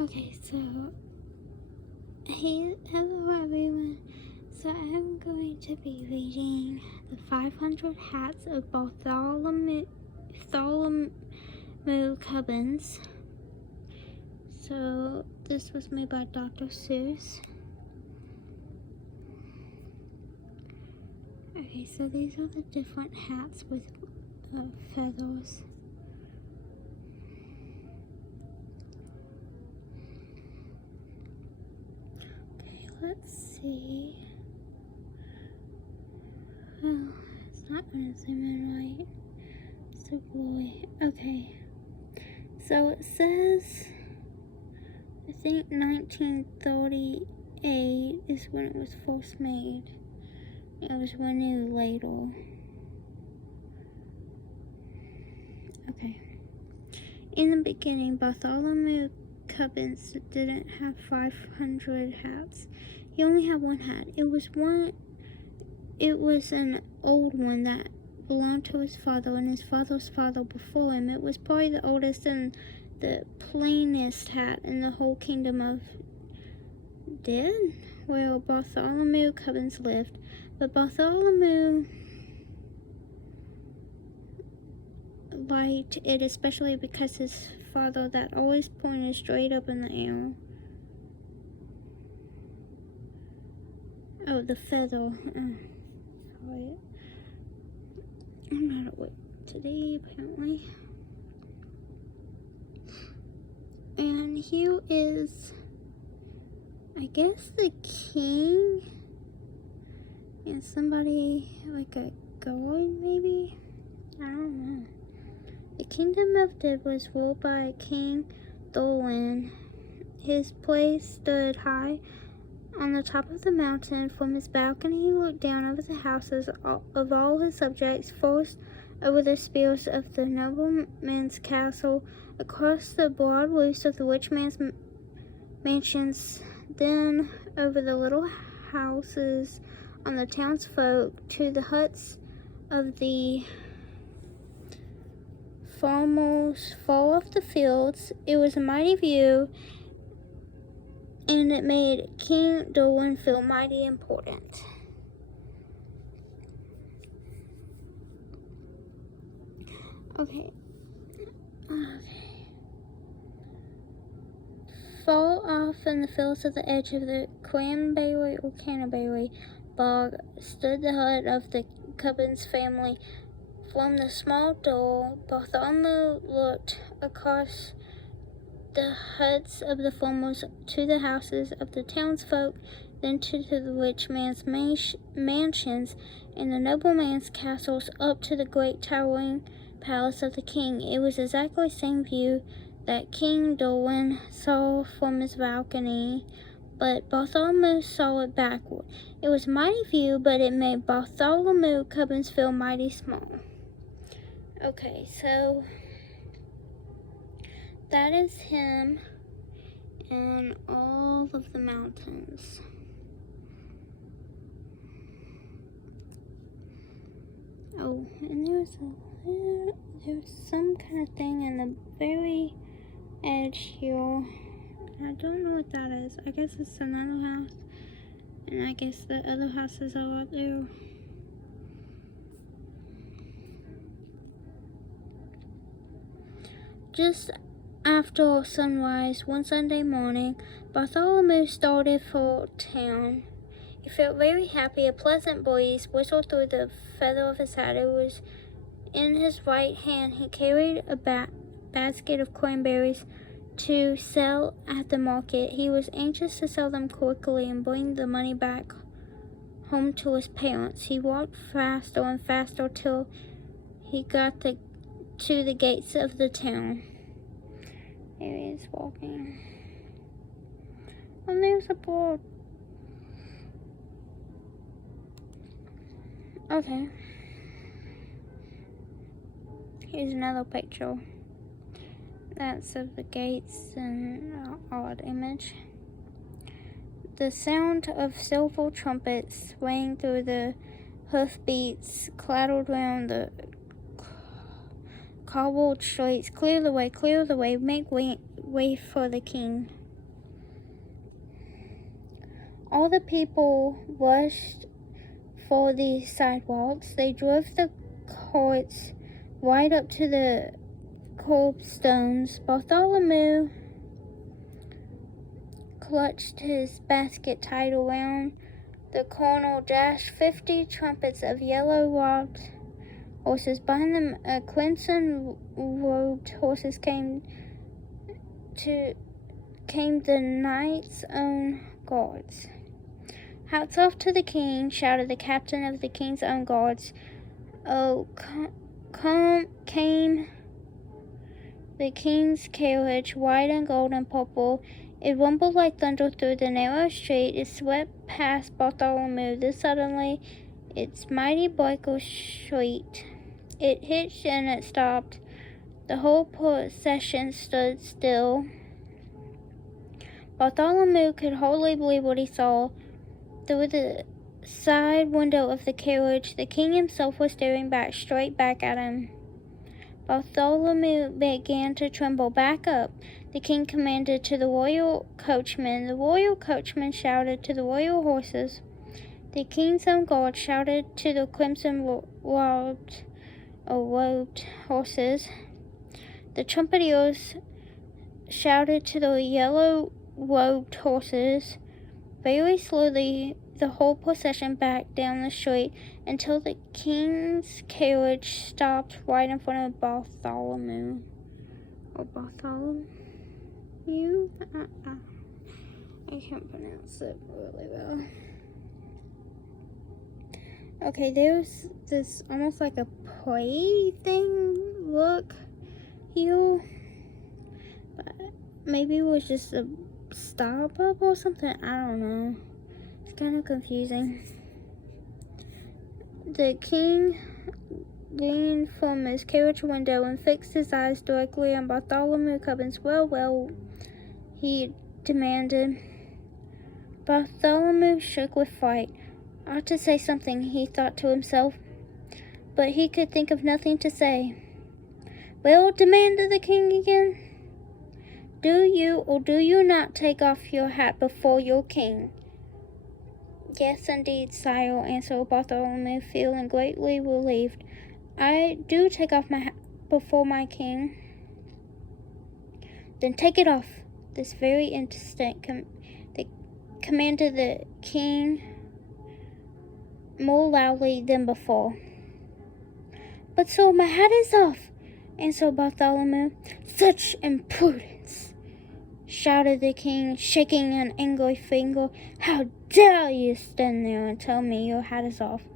Okay, so hello everyone. So I'm going to be reading the 500 Hats of Bartholomew Cubbins. So this was made by Dr. Seuss. Okay, so these are the different hats with feathers. Let's see. Oh, it's not going to zoom in right. So blurry. Okay. So it says, I think 1938 is when it was first made. It was renewed later. Okay. In the beginning, Bartholomew Cubbins didn't have 500 hats. He only had one hat. It was an old one that belonged to his father and his father's father before him. It was probably the oldest and the plainest hat in the whole kingdom of Dead, where Bartholomew Cubbins lived. But Bartholomew liked it especially because his father that always pointed straight up in the air. Oh, the feather. Sorry. I'm not awake today, apparently. And here is, I guess, the king and somebody like a guard, maybe? I don't know. The kingdom of Dead was ruled by King Dolan. His place stood high on the top of the mountain. From his balcony he looked down over the houses of all his subjects, first over the spires of the nobleman's castle, across the broad roofs of the rich man's mansions, then over the little houses on the townsfolk, to the huts of the farmers far off the fields. It was a mighty view, and it made King Dolan feel mighty important. Okay. Far off in the fields at the edge of the cranberry or canterbury bog stood the hut of the Cubbins family. From the small door, Bartholomew looked across the huts of the farmers to the houses of the townsfolk, then to the rich man's mansions and the nobleman's castles, up to the great towering palace of the king. It was exactly the same view that King Dolan saw from his balcony, but Bartholomew saw it backward. It was a mighty view, but it made Bartholomew Cubbins feel mighty small. Okay, so that is him and all of the mountains. Oh, and there's some kind of thing in the very edge here. I don't know what that is. I guess it's another house, and I guess the other houses are up there. Just after sunrise one Sunday morning, Bartholomew started for town. He felt very happy. A pleasant breeze whistled through the feather of his hat. It was in his right hand. He carried a basket of cranberries to sell at the market. He was anxious to sell them quickly and bring the money back home to his parents. He walked faster and faster till he got to the gates of the town. There he is walking. And there's a board. Okay. Here's another picture. That's of the gates and an odd image. The sound of silver trumpets rang through the hoofbeats, clattered round the cobbled streets. Clear the way, make way for the king. All the people rushed for the sidewalks. They drove the carts right up to the curbstones. Bartholomew clutched his basket tight around the corner, dashed 50 trumpets of yellow-robed horses. Behind them, crimson-robed horses came the knights' own guards. "Hats off to the king," shouted the captain of the king's own guards. Oh, came the king's carriage, white and gold and purple. It rumbled like thunder through the narrow street. It swept past Bartholomew. Then suddenly, its mighty breaker shrieked. It hitched and it stopped. The whole procession stood still. Bartholomew could hardly believe what he saw. Through the side window of the carriage, the king himself was staring straight back at him. Bartholomew began to tremble. "Back up," the king commanded to the royal coachman. The royal coachman shouted to the royal horses. The king's own guard shouted to the crimson-robed horses. The trumpeters shouted to the yellow-robed horses. Very slowly, the whole procession backed down the street until the king's carriage stopped right in front of Bartholomew. Or Bartholomew? I can't pronounce it really well. Okay, there's this almost like a play thing look here. But maybe it was just a Starbucks or something. I don't know. It's kind of confusing. The king leaned from his carriage window and fixed his eyes directly on Bartholomew Cubbins. Well, he demanded. Bartholomew shook with fright. "I ought to say something," he thought to himself, but he could think of nothing to say. "Well," demanded the king again, "do you or do you not take off your hat before your king?" "Yes, indeed, sire," answered Bartholomew, feeling greatly relieved. "I do take off my hat before my king." "Then take it off this very instant," commanded the king more loudly than before. "But sir, my hat is off," answered Bartholomew. "Such imprudence!" shouted the king, shaking an angry finger. "How dare you stand there and tell me your hat is off?"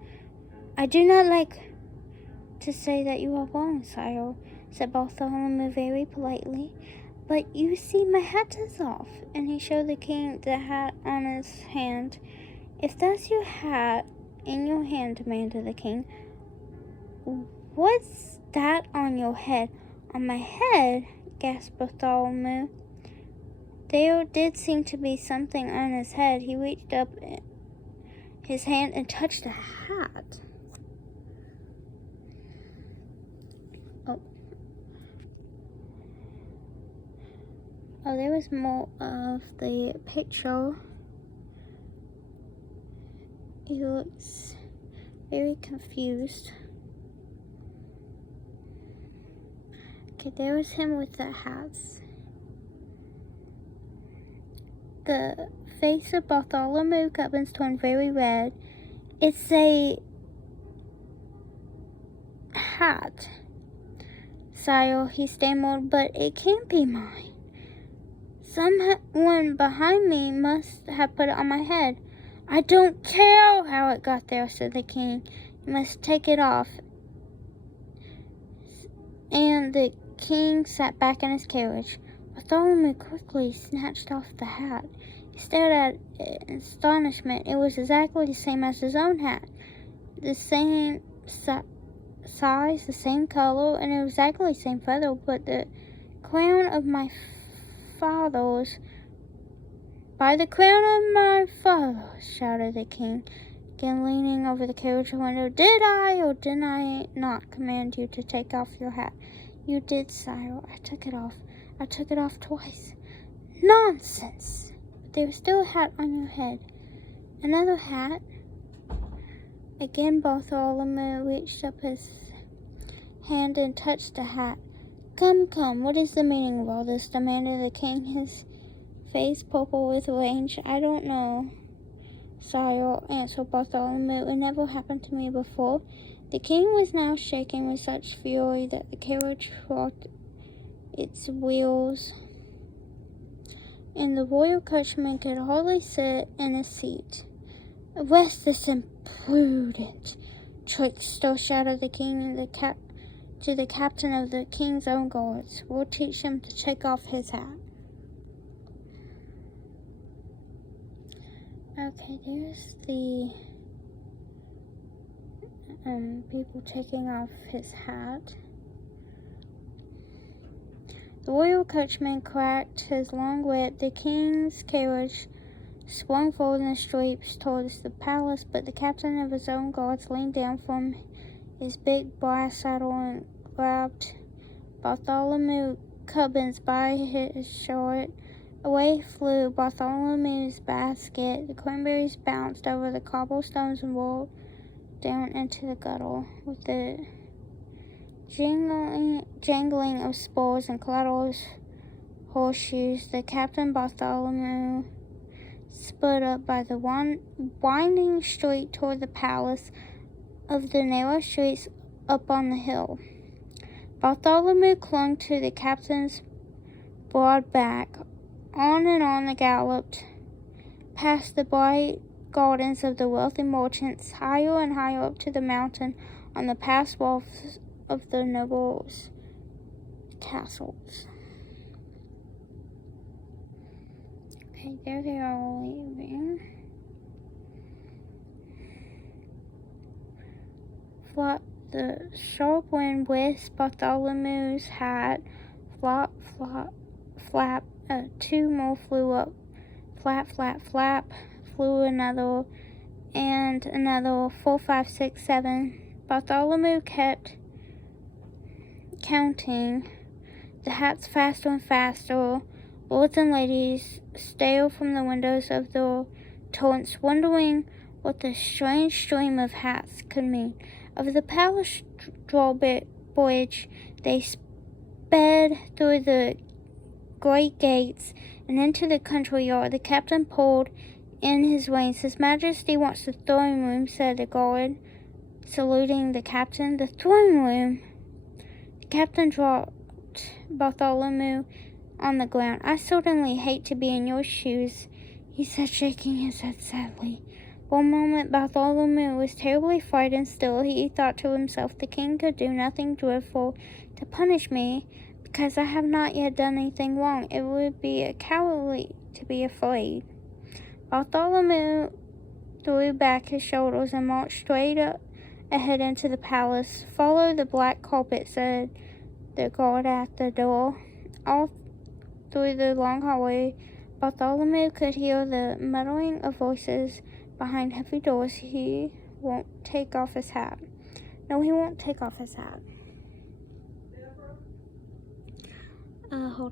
"I do not like to say that you are wrong, sire," said Bartholomew very politely. "But you see, my hat is off," and he showed the king the hat on his hand. "If that's your hat in your hand," demanded the king, "what's that on your head?" "On my head?" gasped Bartholomew. There did seem to be something on his head. He reached up his hand and touched the hat. Oh, there was more of the picture. He looks very confused. Okay, there was him with the hats. The face of Bartholomew Cubbins turned very red. "It's a hat, sire," he stammered, "but it can't be mine. Someone behind me must have put it on my head." "I don't care how it got there," said the king. "You must take it off." And the king sat back in his carriage. Bartholomew quickly snatched off the hat. He stared at it in astonishment. It was exactly the same as his own hat. The same size, the same color, and exactly the same feather, but the crown of my fathers. "By the crown of my fathers," shouted the king, again leaning over the carriage window, "did I or did I not command you to take off your hat?" "You did, sire. I took it off. I took it off twice." "Nonsense! But there is still a hat on your head." Another hat. Again, Bartholomew reached up his hand and touched the hat. Come, come, what is the meaning of all this? Demanded the king, his face purple with rage. I don't know, sire, answered Bartholomew. It never happened to me before. The king was now shaking with such fury that the carriage rocked its wheels, and the royal coachman could hardly sit in his seat. Arrest this impudent trickster, shouted the king to the captain of the king's own guards. We'll teach him to take off his hat. Okay, there's the people taking off his hat. The royal coachman cracked his long whip. The king's carriage swung forward in the streets towards the palace, but the captain of his own guards leaned down from his big brass saddle and grabbed Bartholomew Cubbins by his shirt. Away flew Bartholomew's basket. The cranberries bounced over the cobblestones and rolled down into the gutter. With the jangling of spurs and clatter of horseshoes, the Captain Bartholomew sped up by the winding street toward the palace of the narrow streets up on the hill. Bartholomew clung to the captain's broad back. On and on they galloped, past the bright gardens of the wealthy merchants, higher and higher up to the mountain on the past walls of the nobles' castles. Okay, there they are all leaving. The sharp wind whisked Bartholomew's hat. Flop, flop, flap. Two more flew up. Flap, flap, flap. Flew another and another. 4, 5, 6, 7. Bartholomew kept counting the hats faster and faster. Lords and ladies stared from the windows of their turrets, wondering what the strange stream of hats could mean. Over the palace drawbridge they sped through the great gates and into the country yard. The captain pulled in his reins. His Majesty wants the throne room, said the guard, saluting the captain. The throne room? The captain dropped Bartholomew on the ground. I certainly hate to be in your shoes, he said, shaking his head sadly. For a moment Bartholomew was terribly frightened. Still, he thought to himself, the king could do nothing dreadful to punish me, because I have not yet done anything wrong. It would be cowardly to be afraid. Bartholomew threw back his shoulders and marched straight ahead into the palace. Follow the black carpet, said the guard at the door. All through the long hallway, Bartholomew could hear the muttering of voices behind heavy doors. He won't take off his hat. No, he won't take off his hat. Hold on.